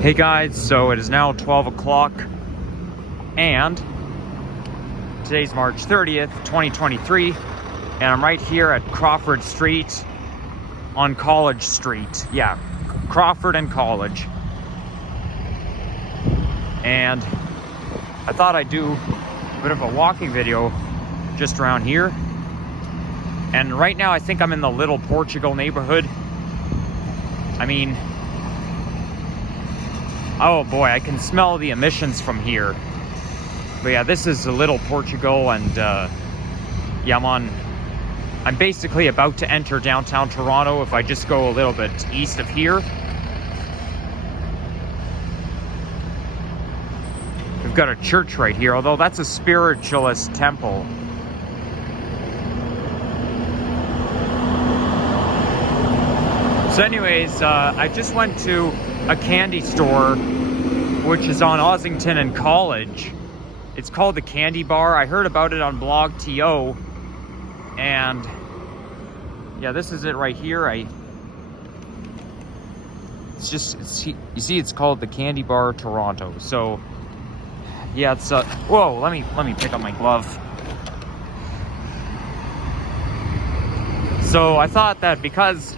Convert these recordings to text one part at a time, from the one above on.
Hey guys, so it is now 12 o'clock and today's March 30th, 2023, and I'm right here at Crawford Street on College Street. Yeah, Crawford and College. And I thought I'd do a bit of a walking video just around here. And right now I think I'm in the Little Portugal neighborhood. I mean, oh boy, I can smell the emissions from here. But yeah, this is a Little Portugal, and yeah, I'm basically about to enter downtown Toronto if I just go a little bit east of here. We've got a church right here, although that's a spiritualist temple. So anyways, I just went to a candy store, which is on Ossington and College. It's called the Candy Bar. I heard about it on Blog TO, and yeah, this is it right here. You see, it's called the Candy Bar Toronto. So yeah, it's whoa, let me pick up my glove. So I thought that because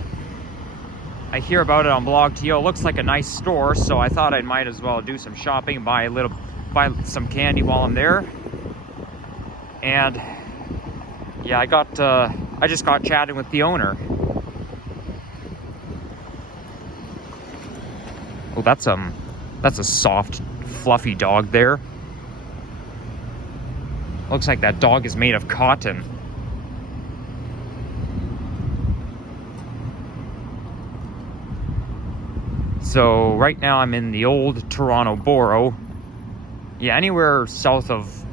I hear about it on Blog TO, it looks like a nice store, so I thought I might as well do some shopping, buy some candy while I'm there. And yeah, I just got chatting with the owner. Oh, that's a soft, fluffy dog there. Looks like that dog is made of cotton. So right now I'm in the old Toronto borough. Yeah, anywhere south of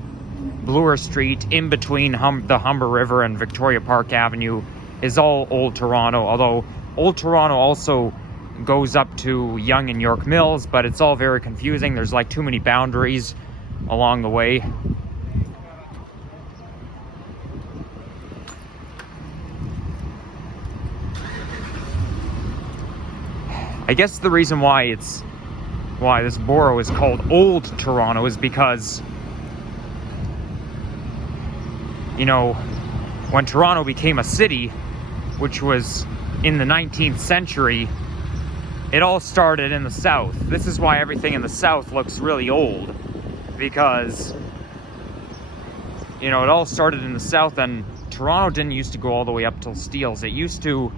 Bloor Street, in between the Humber River and Victoria Park Avenue, is all old Toronto. Although old Toronto also goes up to Yonge and York Mills, but it's all very confusing. There's like too many boundaries along the way. I guess the reason why this borough is called Old Toronto is because, you know, when Toronto became a city, which was in the 19th century, it all started in the south. This is why everything in the south looks really old, because, you know, it all started in the south, and Toronto didn't used to go all the way up till Steeles. It used to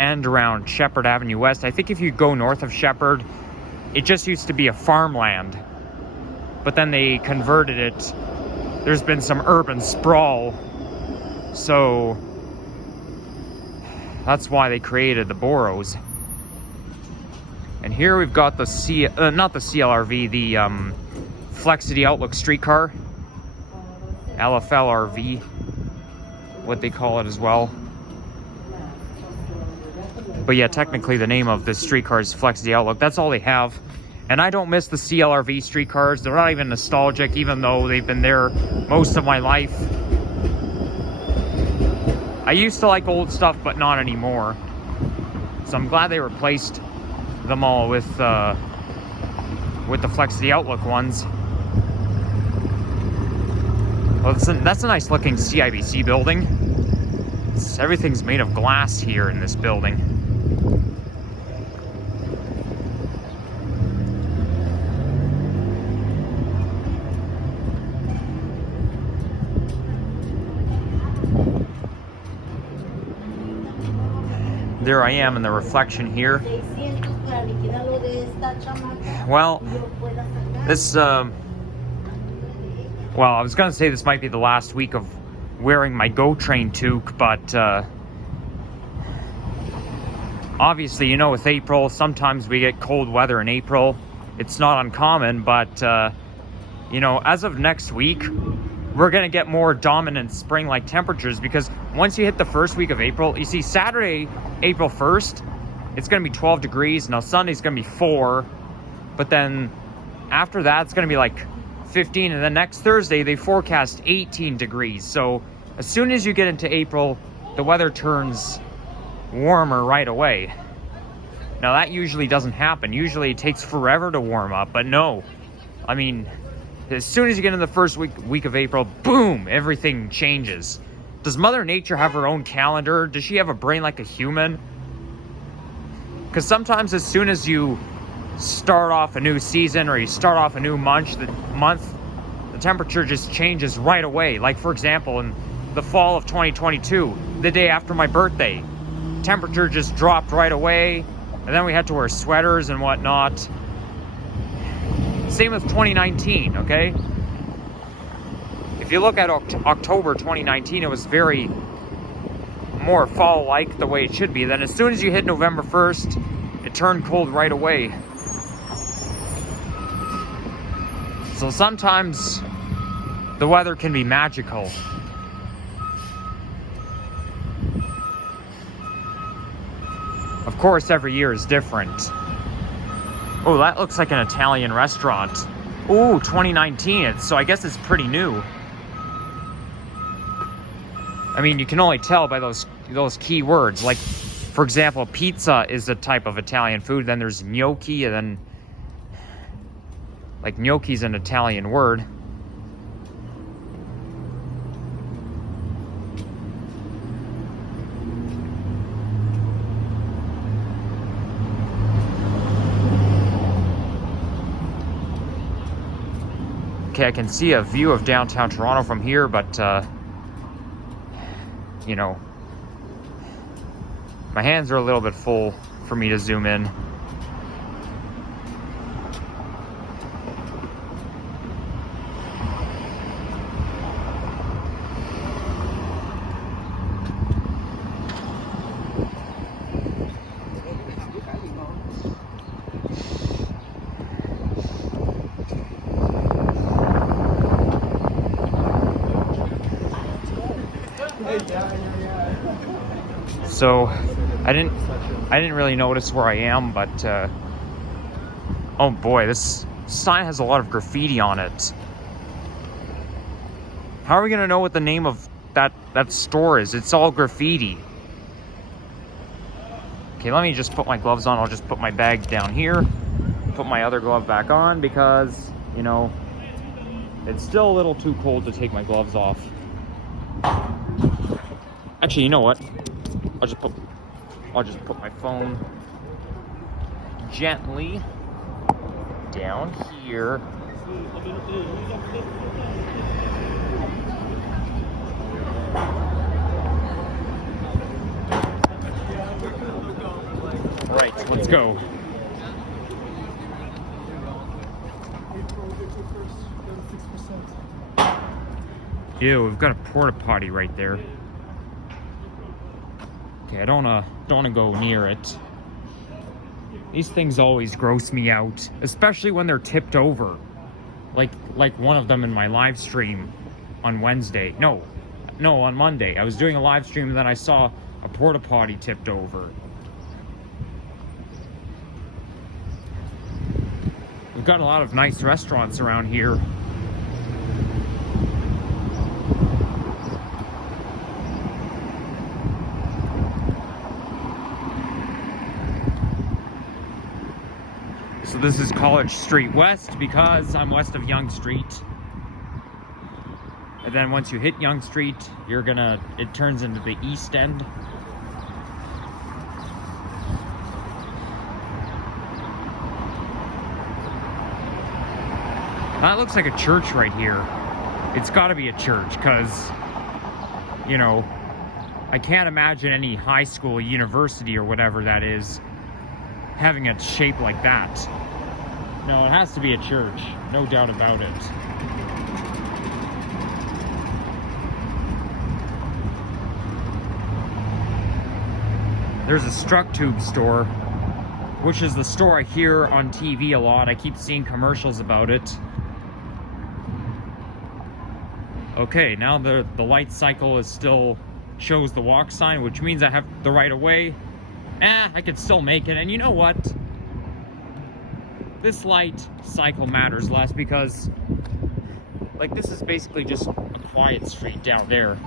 end around Shepherd Avenue West. I think if you go north of Shepherd, it just used to be a farmland. But then they converted it. There's been some urban sprawl. So that's why they created the boroughs. And here we've got the not the CLRV, the Flexity Outlook streetcar. LFLRV, what they call it as well. But yeah, technically the name of this streetcar is Flexity Outlook. That's all they have. And I don't miss the CLRV streetcars. They're not even nostalgic, even though they've been there most of my life. I used to like old stuff, but not anymore. So I'm glad they replaced them all with the Flexity Outlook ones. Well, that's a nice looking CIBC building. Everything's made of glass here in this building. There I am in the reflection here. Well, this, well, I was gonna say this might be the last week of wearing my GO Train toque, but obviously, you know, with April, sometimes we get cold weather in April. It's not uncommon, but you know, as of next week, we're gonna get more dominant spring-like temperatures, because once you hit the first week of April, you see Saturday, April 1st, it's gonna be 12 degrees. Now Sunday's gonna be 4, but then after that, it's gonna be like 15, and then next Thursday, they forecast 18 degrees. So as soon as you get into April, the weather turns warmer right away. Now that usually doesn't happen. Usually it takes forever to warm up, but no. I mean, as soon as you get in the first week of April, boom, everything changes. Does Mother Nature have her own calendar? Does she have a brain like a human? Because sometimes as soon as you start off a new season or you start off a new month, the temperature just changes right away. Like, for example, in the fall of 2022, the day after my birthday, temperature just dropped right away, and then we had to wear sweaters and whatnot. Same with 2019, okay? If you look at October 2019, it was very more fall-like, the way it should be. Then as soon as you hit November 1st, it turned cold right away. So sometimes the weather can be magical. Of course, every year is different. Oh, that looks like an Italian restaurant. Oh, 2019, so I guess it's pretty new. I mean, you can only tell by those key words. Like, for example, pizza is a type of Italian food. Then there's gnocchi, and then, like, gnocchi's an Italian word. Okay, I can see a view of downtown Toronto from here, but, you know, my hands are a little bit full for me to zoom in. So I didn't really notice where I am, but oh boy, this sign has a lot of graffiti on it. How are we gonna know what the name of that store is? It's all graffiti. Okay, let me just put my gloves on. I'll just put my bag down here, put my other glove back on, because, you know, it's still a little too cold to take my gloves off. Actually, you know what? I'll just put my phone gently down here. All right, let's go. Ew, we've got a porta potty right there. Okay, I don't wanna go near it. These things always gross me out, especially when they're tipped over. Like one of them in my live stream on Wednesday. No, on Monday. I was doing a live stream and then I saw a porta potty tipped over. We've got a lot of nice restaurants around here. So this is College Street West because I'm west of Yonge Street. And then once you hit Yonge Street, it turns into the East End. That looks like a church right here. It's gotta be a church, because, you know, I can't imagine any high school, university, or whatever that is having a shape like that. No, it has to be a church, no doubt about it. There's a Structube store, which is the store I hear on TV a lot. I keep seeing commercials about it. Okay, now the light cycle is still shows the walk sign, which means I have the right of way. I could still make it, and you know what? This light cycle matters less because, like, this is basically just a quiet street down there.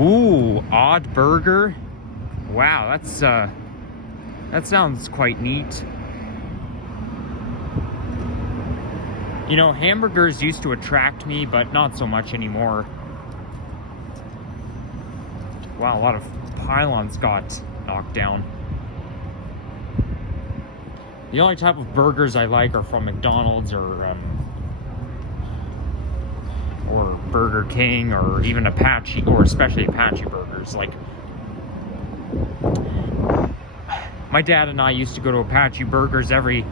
Ooh, Odd Burger. Wow, that sounds quite neat. You know, hamburgers used to attract me, but not so much anymore. Wow, a lot of pylons got knocked down. The only type of burgers I like are from McDonald's or Burger King, or even Apache, or especially Apache burgers. Like, my dad and I used to go to Apache Burgers every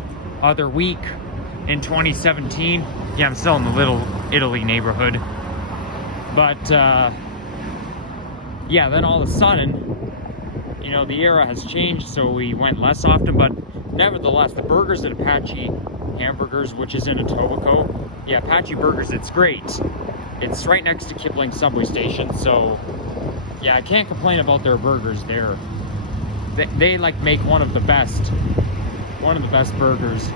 other week in 2017. Yeah, I'm still in the Little Italy neighborhood. But, yeah, then all of a sudden, you know, the era has changed, so we went less often. But nevertheless, the burgers at Apache Hamburgers, which is in Etobicoke, yeah, Apache Burgers, it's great. It's right next to Kipling subway station, so yeah, I can't complain about their burgers there. They like make one of the best burgers.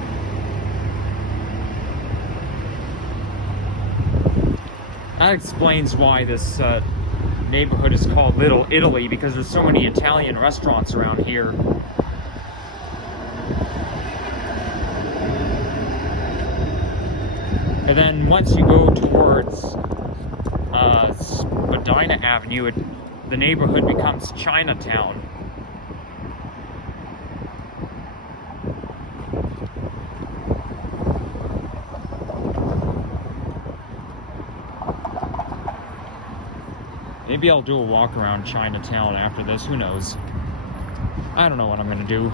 That explains why this neighborhood is called Little Italy, because there's so many Italian restaurants around here. And then once you go towards Spadina Avenue, the neighborhood becomes Chinatown. Maybe I'll do a walk around Chinatown after this, who knows? I don't know what I'm gonna do.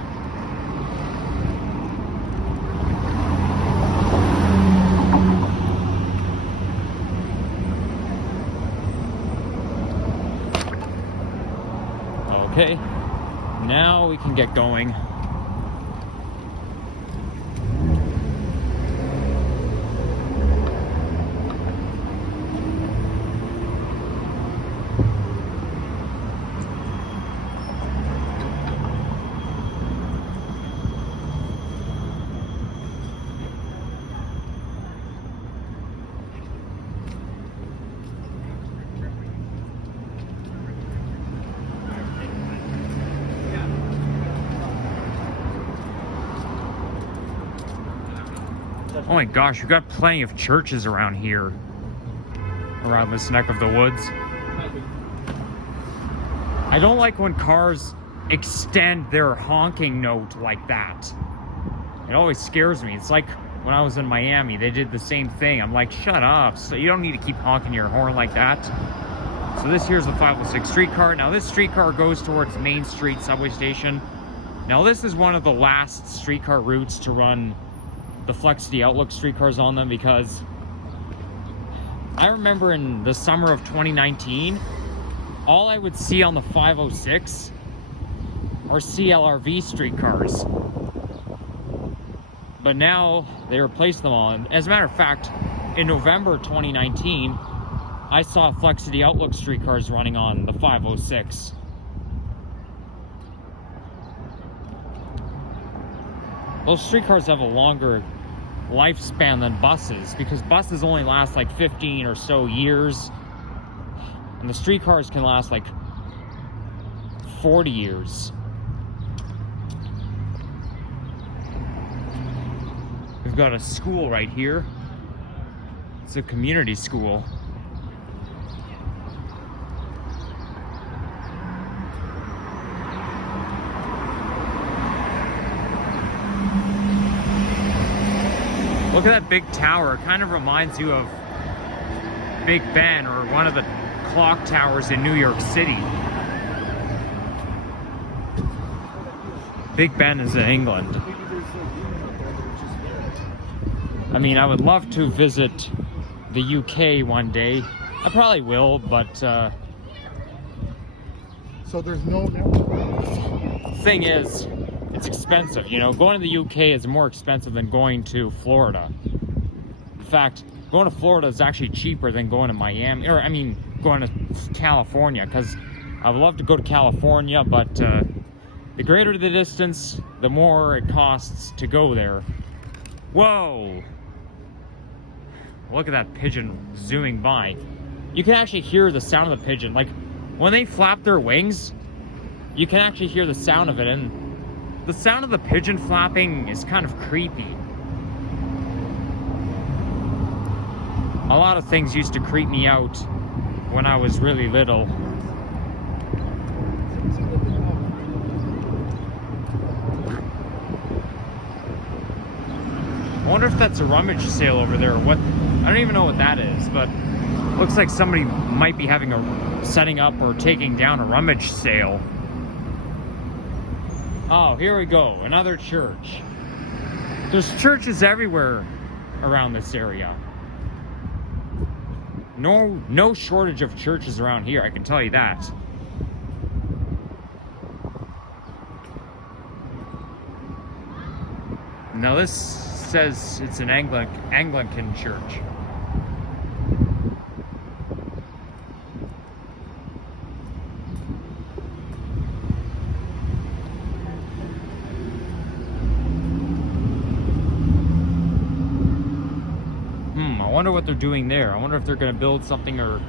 Okay, now we can get going. Oh my gosh, we've got plenty of churches around here, around this neck of the woods. I don't like when cars extend their honking note like that. It always scares me. It's like when I was in Miami, they did the same thing. I'm like, shut up. So you don't need to keep honking your horn like that. So this here's the 506 streetcar. Now this streetcar goes towards Main Street subway station. Now this is one of the last streetcar routes to run the Flexity Outlook streetcars on them, because I remember in the summer of 2019, all I would see on the 506 are CLRV streetcars. But now they replaced them all. And as a matter of fact, in November 2019, I saw Flexity Outlook streetcars running on the 506. Those streetcars have a longer lifespan than buses, because buses only last like 15 or so years, and the streetcars can last like 40 years. We've got a school right here. It's a community school. Look at that big tower. It kind of reminds you of Big Ben, or one of the clock towers in New York City. Big Ben is in England. I mean, I would love to visit the UK one day. I probably will, but so there's no network. Thing is, it's expensive. You know, going to the UK is more expensive than going to Florida. In fact, going to Florida is actually cheaper than going to Miami, or I mean, going to California, because I would love to go to California, but the greater the distance, the more it costs to go there. Whoa! Look at that pigeon zooming by. You can actually hear the sound of the pigeon. Like, when they flap their wings, you can actually hear the sound of it, and the sound of the pigeon flapping is kind of creepy. A lot of things used to creep me out when I was really little. I wonder if that's a rummage sale over there or what. I don't even know what that is, but looks like somebody might be having setting up or taking down a rummage sale. Oh, here we go, another church. There's churches everywhere around this area. No shortage of churches around here, I can tell you that. Now this says it's an Anglican church. I wonder what they're doing there. I wonder if they're going to build something, or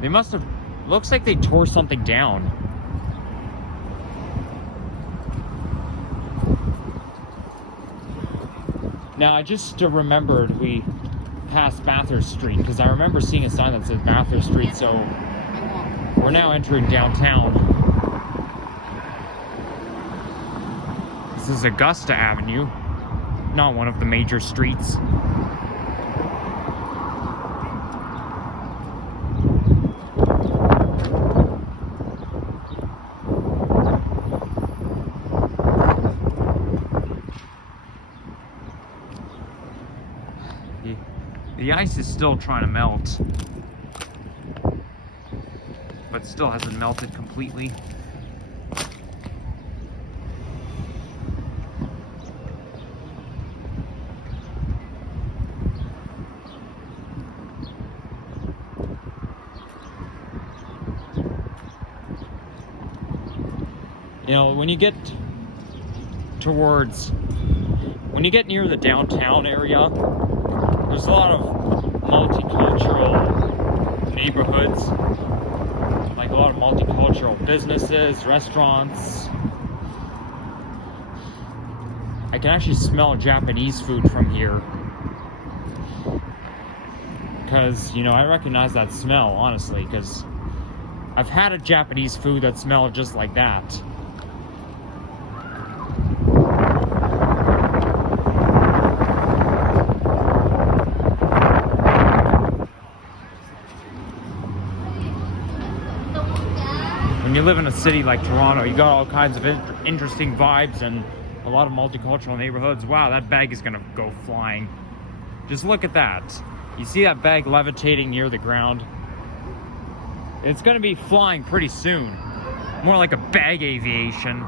they must have. Looks like they tore something down. Now I just remembered we passed Bathurst Street, because I remember seeing a sign that said Bathurst Street, so we're now entering downtown. This is Augusta Avenue, not one of the major streets. The ice is still trying to melt, but still hasn't melted completely. You know, when you get near the downtown area, there's a lot of multicultural neighborhoods, like a lot of multicultural businesses, restaurants. I can actually smell Japanese food from here, because, you know, I recognize that smell, honestly, because I've had a Japanese food that smelled just like that. When you live in a city like Toronto, you got all kinds of interesting vibes and a lot of multicultural neighborhoods. Wow, that bag is gonna go flying. Just look at that. You see that bag levitating near the ground? It's gonna be flying pretty soon. More like a bag aviation.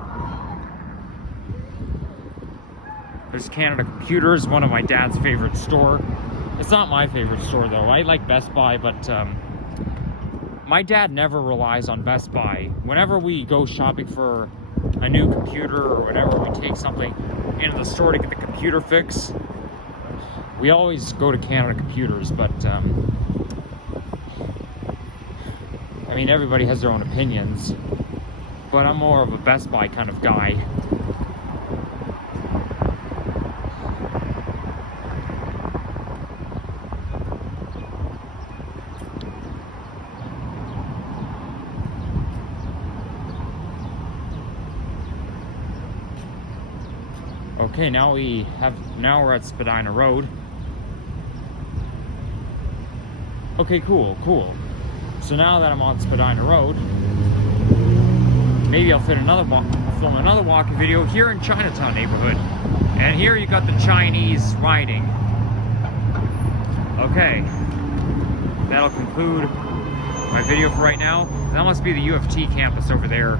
There's Canada Computers, one of my dad's favorite store. It's not my favorite store though. I like Best Buy, but my dad never relies on Best Buy. Whenever we go shopping for a new computer or whenever we take something into the store to get the computer fix, we always go to Canada Computers, but I mean, everybody has their own opinions, but I'm more of a Best Buy kind of guy. Okay, now we're at Spadina Road. Okay, cool. So now that I'm on Spadina Road, maybe I'll film another walking video here in Chinatown neighborhood. And here you got the Chinese riding. Okay, that'll conclude my video for right now. That must be the U of T campus over there.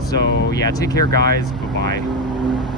So yeah, take care guys, bye-bye.